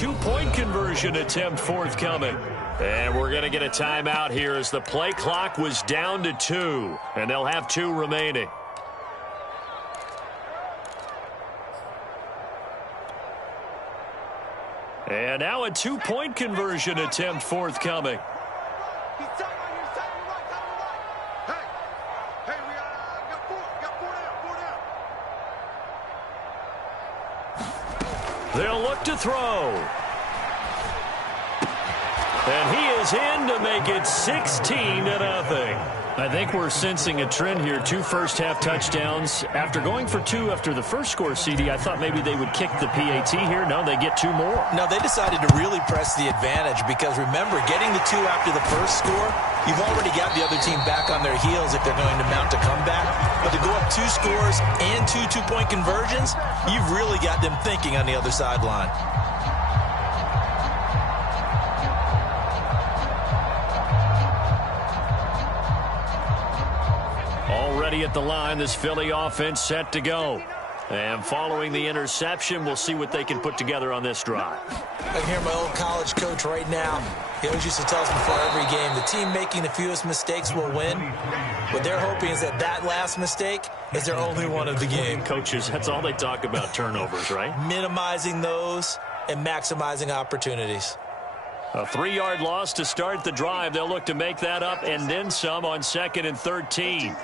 two-point conversion attempt forthcoming. And we're going to get a timeout here as the play clock was down to 2, and they'll have 2 remaining. And now a two-point conversion attempt forthcoming. They'll look to throw. And he is in to make it 16-0. I think we're sensing a trend here. 2 first-half touchdowns. After going for 2 after the first score, CD, I thought maybe they would kick the PAT here. No, they get 2 more. No, they decided to really press the advantage because, remember, getting the 2 after the first score, you've already got the other team back on their heels if they're going to mount a comeback. But to go up 2 scores and 2 two-point conversions, you've really got them thinking on the other sideline. Already at the line, this Philly offense set to go. And following the interception, we'll see what they can put together on this drive. I can hear my old college coach right now. He always used to tell us before every game, the team making the fewest mistakes will win. What they're hoping is that that last mistake is their only one of the game. Coaches, that's all they talk about, turnovers, right? Minimizing those and maximizing opportunities. A 3-yard loss to start the drive. They'll look to make that up and then some on 2nd and 13.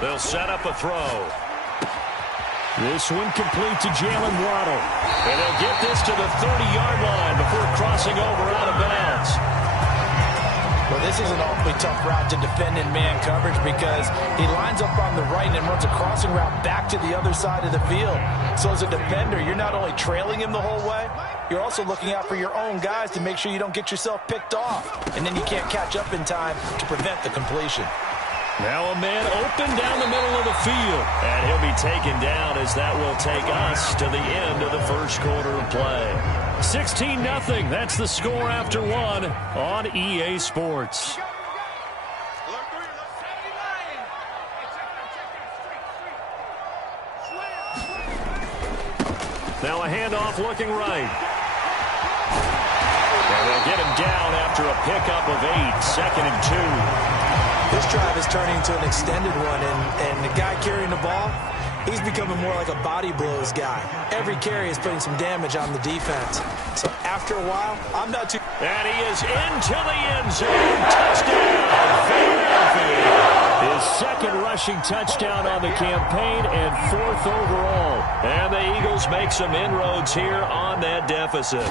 They'll set up a throw. This one complete to Jalen Waddle. And they'll get this to the 30-yard line before crossing over out of bounds. Well, this is an awfully tough route to defend in man coverage because he lines up on the right and runs a crossing route back to the other side of the field. So as a defender, you're not only trailing him the whole way, you're also looking out for your own guys to make sure you don't get yourself picked off. And then you can't catch up in time to prevent the completion. Now a man open down the middle of the field. And he'll be taken down as that will take us to the end of the first quarter of play. 16-0. That's the score after 1 on EA Sports. Now a handoff looking right. And they'll get him down after a pickup of 8. 2nd and 2. This drive is turning into an extended one, and the guy carrying the ball, he's becoming more like a body blows guy. Every carry is putting some damage on the defense. So after a while, I'm not too... And he is into the end zone. Touchdown, Philadelphia. His 2nd rushing touchdown on the campaign and 4th overall. And the Eagles make some inroads here on that deficit.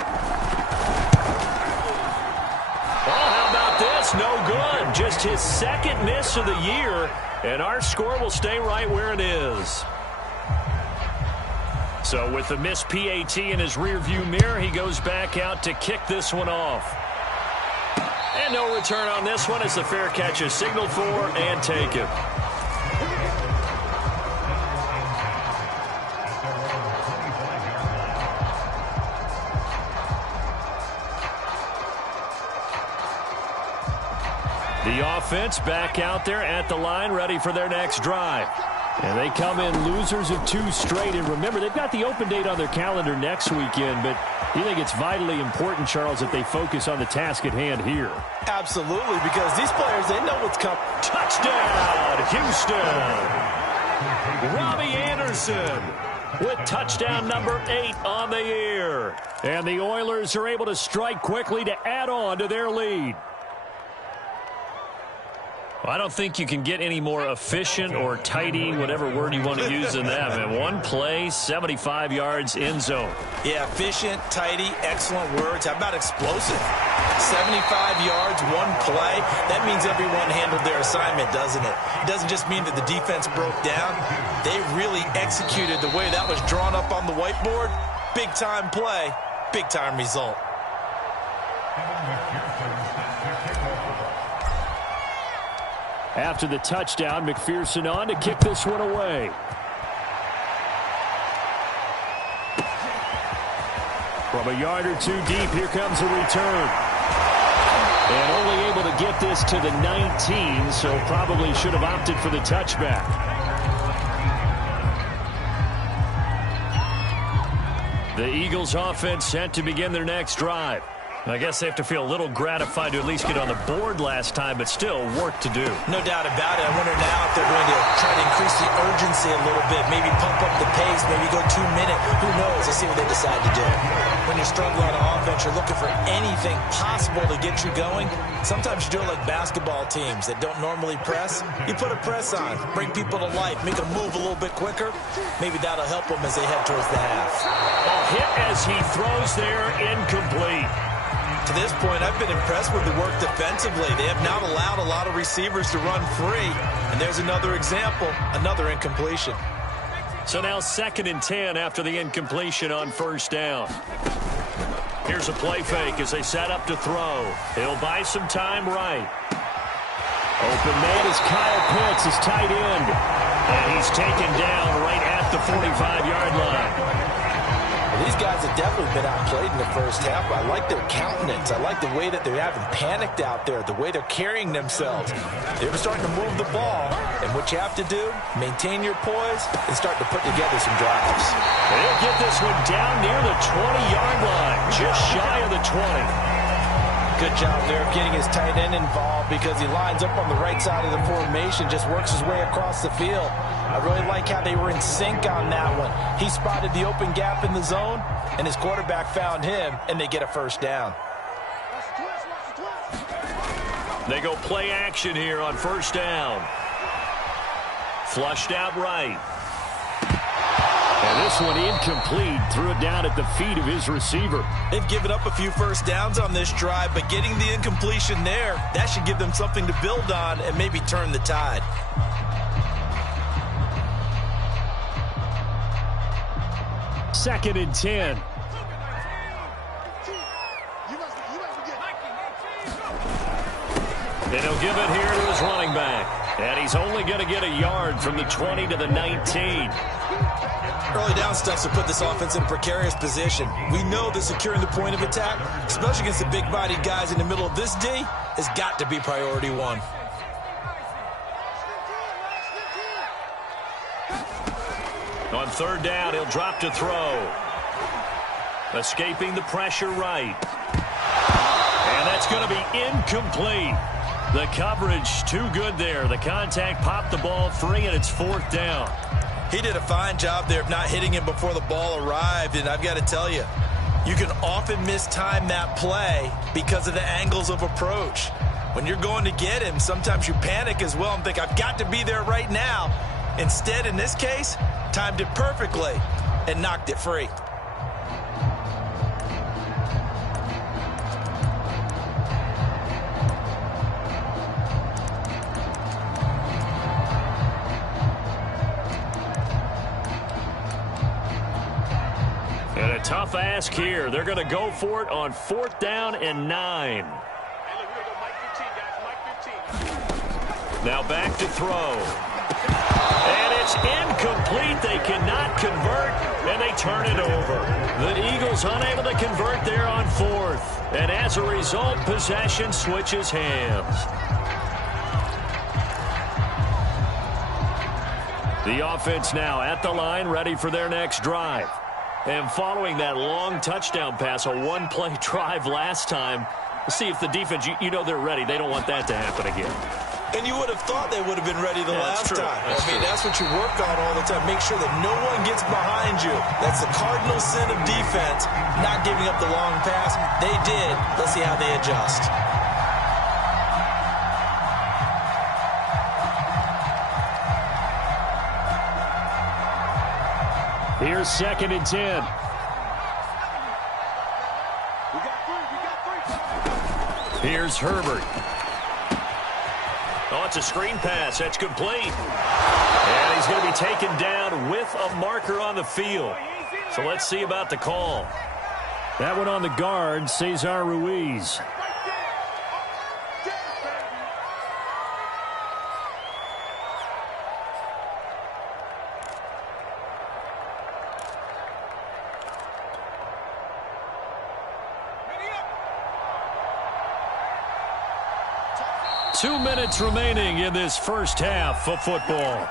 This no good. Just his 2nd miss of the year, and our score will stay right where it is. So with the missed PAT in his rearview mirror, he goes back out to kick this one off. And no return on this one as the fair catch is signaled for and taken. The offense back out there at the line, ready for their next drive. And they come in losers of 2 straight. And remember, they've got the open date on their calendar next weekend. But you think it's vitally important, Charles, that they focus on the task at hand here? Absolutely, because these players, they know what's coming. Touchdown, Houston. Robbie Anderson with touchdown number 8 on the year. And the Oilers are able to strike quickly to add on to their lead. I don't think you can get any more efficient or tidy, whatever word you want to use in that, man. 1 play, 75 yards, end zone. Yeah, efficient, tidy, excellent words. How about explosive? 75 yards, 1 play. That means everyone handled their assignment, doesn't it? It doesn't just mean that the defense broke down. They really executed the way that was drawn up on the whiteboard. Big-time play, big-time result. After the touchdown, McPherson on to kick this one away. From a yard or 2 deep, here comes a return. And only able to get this to the 19, so probably should have opted for the touchback. The Eagles offense set to begin their next drive. I guess they have to feel a little gratified to at least get on the board last time, but still work to do. No doubt about it. I wonder now if they're going to try to increase the urgency a little bit, maybe pump up the pace, maybe go 2 minutes. Who knows? Let's see what they decide to do. When you're struggling on offense, you're looking for anything possible to get you going. Sometimes you do it like basketball teams that don't normally press. You put a press on, bring people to life, make them move a little bit quicker. Maybe that'll help them as they head towards the half. A hit as he throws there, incomplete. To this point, I've been impressed with the work defensively. They have not allowed a lot of receivers to run free. And there's another example, another incompletion. So now 2nd and 10 after the incompletion on 1st down. Here's a play fake as they set up to throw. He'll buy some time right. Open man is Kyle Pitts, his tight end. And he's taken down right at the 45-yard line. These guys have definitely been outplayed in the first half. I like their countenance. I like the way that they haven't panicked out there, the way they're carrying themselves. They're starting to move the ball. And what you have to do, maintain your poise and start to put together some drives. They'll get this one down near the 20-yard line, just shy of the 20. Good job there of getting his tight end involved because he lines up on the right side of the formation, just works his way across the field. I really like how they were in sync on that one. He spotted the open gap in the zone, and his quarterback found him, and they get a 1st down. They go play action here on 1st down. Flushed out right. And this one incomplete. Threw it down at the feet of his receiver. They've given up a few 1st downs on this drive, but getting the incompletion there, that should give them something to build on and maybe turn the tide. Second and 10. And he'll give it here to his running back. And he's only going to get a yard from the 20 to the 19. Early down stuff to put this offense in a precarious position. We know that securing the point of attack, especially against the big-bodied guys in the middle of this D, has got to be priority one. On 3rd down, he'll drop to throw. Escaping the pressure right. And that's going to be incomplete. The coverage too good there. The contact popped the ball free, and it's 4th down. He did a fine job there of not hitting him before the ball arrived, and I've got to tell you, you can often mistime that play because of the angles of approach. When you're going to get him, sometimes you panic as well and think, I've got to be there right now. Instead, in this case, timed it perfectly and knocked it free. And a tough ask here. They're going to go for it on 4th down and 9. Now back to throw. And it's incomplete. They cannot convert, and they turn it over. The Eagles unable to convert there on 4th. And as a result, possession switches hands. The offense now at the line, ready for their next drive. And following that long touchdown pass, a one-play drive last time, we'll see if the defense, you know they're ready. They don't want that to happen again. And you would have thought they would have been ready the last time. That's what you work on all the time. Make sure that no one gets behind you. That's the cardinal sin of defense, not giving up the long pass. They did. Let's see how they adjust. Here's 2nd and 10. Here's Herbert. Oh, it's a screen pass. That's complete. And he's going to be taken down with a marker on the field. So let's see about the call. That one on the guard, Cesar Ruiz. Two minutes remaining in this first half of football.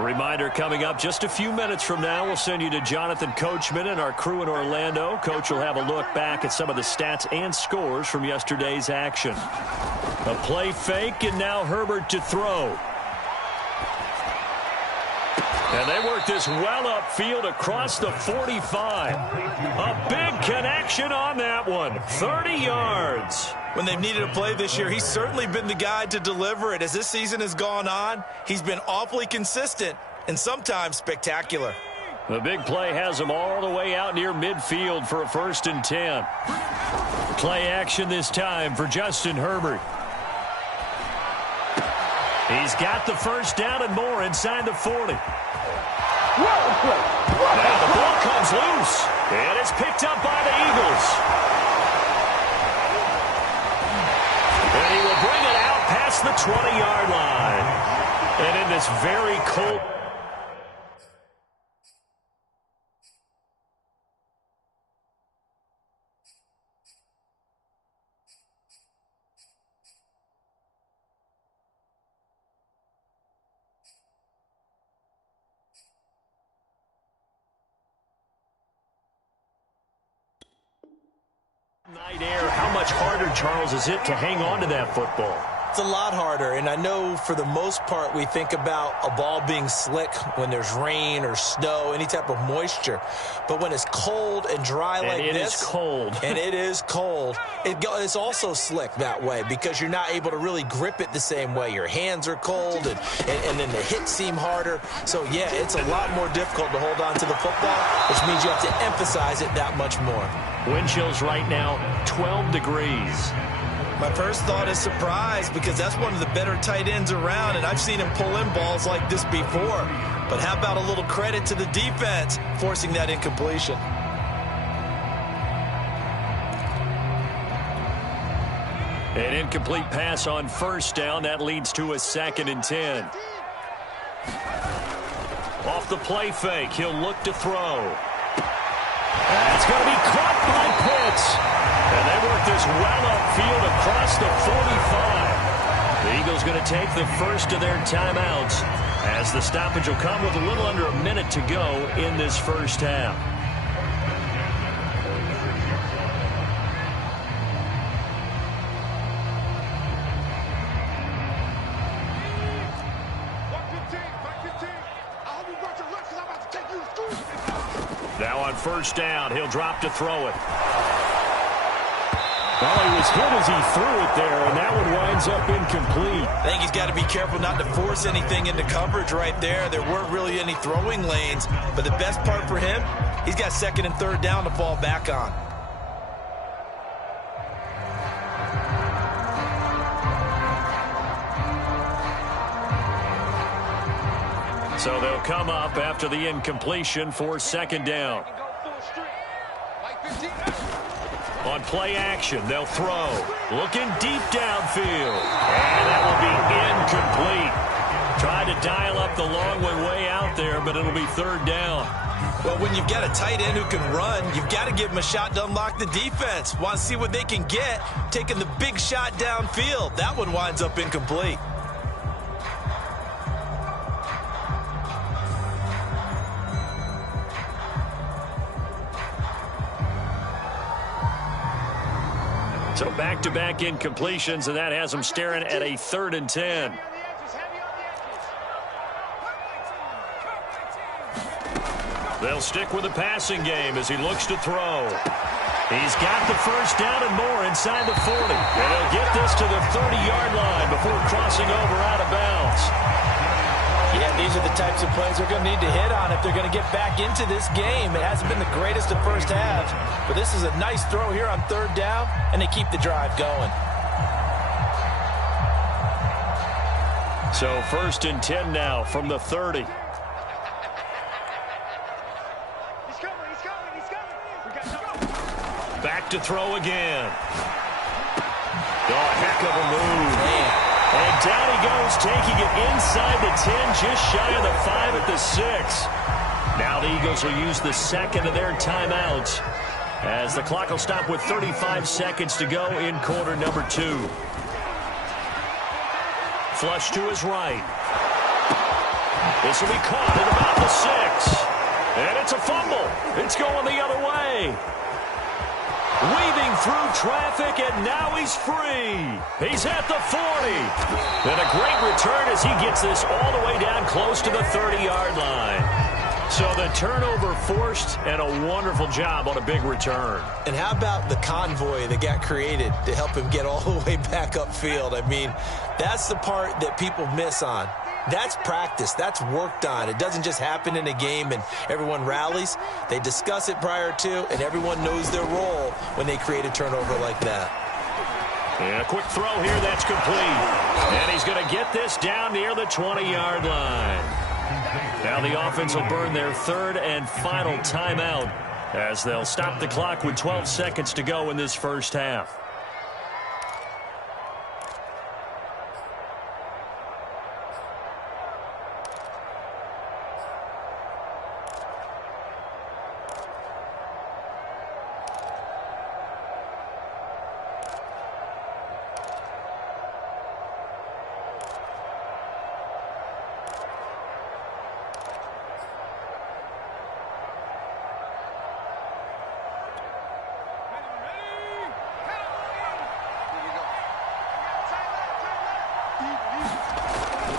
A reminder coming up just a few minutes from now, we'll send you to Jonathan Coachman and our crew in Orlando. Coach will have a look back at some of the stats and scores from yesterday's action. A play fake, and now Herbert to throw. And they work this well upfield across the 45. A big connection on that one. 30 yards. When they've needed a play this year, he's certainly been the guy to deliver it. As this season has gone on, he's been awfully consistent and sometimes spectacular. The big play has him all the way out near midfield for a 1st and 10. Play action this time for Justin Herbert. He's got the first down and more inside the 40. Now the ball comes loose, and it's picked up by the Eagles. And he will bring it out past the 20-yard line. And in this very cold... night air, how much harder, Charles, is it to hang on to that football? It's a lot harder, and I know for the most part we think about a ball being slick when there's rain or snow, any type of moisture. But when it's cold and dry like this... And it is cold. And it is cold. It's also slick that way because you're not able to really grip it the same way. Your hands are cold, and then the hits seem harder. So, yeah, it's a lot more difficult to hold on to the football, which means you have to emphasize it that much more. Wind chills right now, 12 degrees. My first thought is surprise because that's one of the better tight ends around, and I've seen him pull in balls like this before. But how about a little credit to the defense forcing that incompletion? An incomplete pass on 1st down. That leads to a 2nd and 10. Off the play fake, he'll look to throw. That's going to be caught by Pitts. And they work this well upfield across the 45. The Eagles going to take the first of their timeouts as the stoppage will come with a little under a minute to go in this first half. Now on 1st down, he'll drop to throw it. Well, he was hit as he threw it there, and that one winds up incomplete. I think he's got to be careful not to force anything into coverage right there. There weren't really any throwing lanes, but the best part for him, he's got 2nd and 3rd down to fall back on. So they'll come up after the incompletion for 2nd down. On play action, they'll throw. Looking deep downfield. And that will be incomplete. Tried to dial up the long way out there, but it'll be 3rd down. Well, when you've got a tight end who can run, you've got to give him a shot to unlock the defense. Want to see what they can get, taking the big shot downfield. That one winds up incomplete. So back-to-back incompletions, and that has them staring at a 3rd and 10. They'll stick with the passing game as he looks to throw. He's got the first down and more inside the 40. And he'll get this to the 30-yard line before crossing over out of bounds. Yeah, these are the types of plays they're going to need to hit on if they're going to get back into this game. It hasn't been the greatest of first halves, but this is a nice throw here on 3rd down, and they keep the drive going. So 1st and 10 now from the 30. Back to throw again. Oh, heck of a move. Man. And down he goes, taking it inside the 10, just shy of the 5 at the 6. Now the Eagles will use the 2nd of their timeouts as the clock will stop with 35 seconds to go in quarter number 2. Flush to his right. This will be caught at about the 6. And it's a fumble. It's going the other way. Weaving through traffic, and now he's free. He's at the 40. And a great return as he gets this all the way down close to the 30-yard line. So the turnover forced, and a wonderful job on a big return. And how about the convoy that got created to help him get all the way back upfield? I mean, that's the part that people miss on. That's practice. That's worked on. It doesn't just happen in a game and everyone rallies. They discuss it prior to, and everyone knows their role when they create a turnover like that. And a quick throw here that's complete. And he's going to get this down near the 20-yard line. Now the offense will burn their third and final timeout as they'll stop the clock with 12 seconds to go in this first half.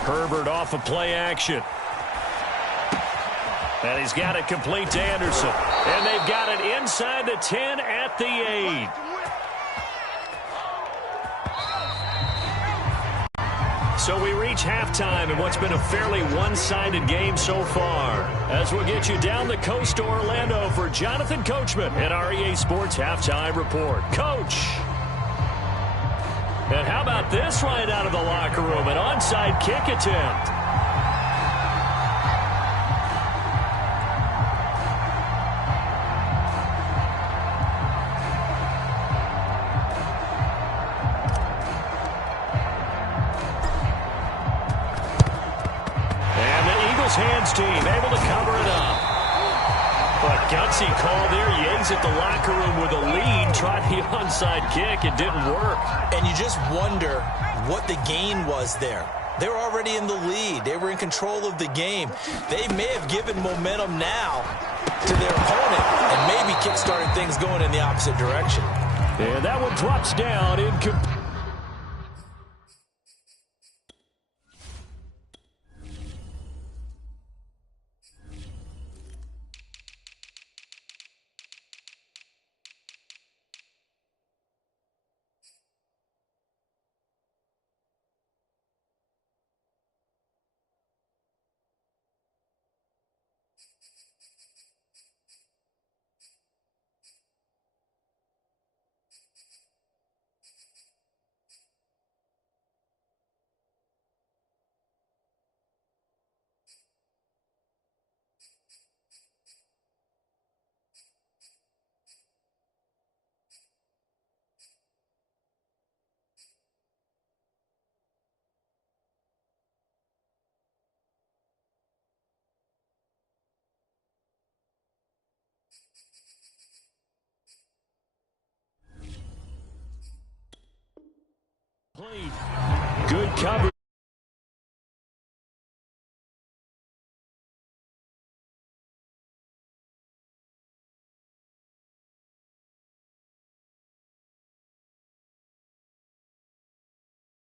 Herbert off of play action. And he's got it complete to Anderson. And they've got it inside the 10 at the 8. So we reach halftime in what's been a fairly one-sided game so far. As we'll get you down the coast to Orlando for Jonathan Coachman at our EA Sports Halftime Report. Coach. And how about this right out of the locker room? An onside kick attempt. And the Eagles hands team able to cover it up. But gutsy call there. Yates at the locker room with a lead. Tried the onside kick. It didn't work. And you just wonder what the gain was there. They were already in the lead. They were in control of the game. They may have given momentum now to their opponent and maybe kick-started things going in the opposite direction. And that one drops down incomplete. Good coverage.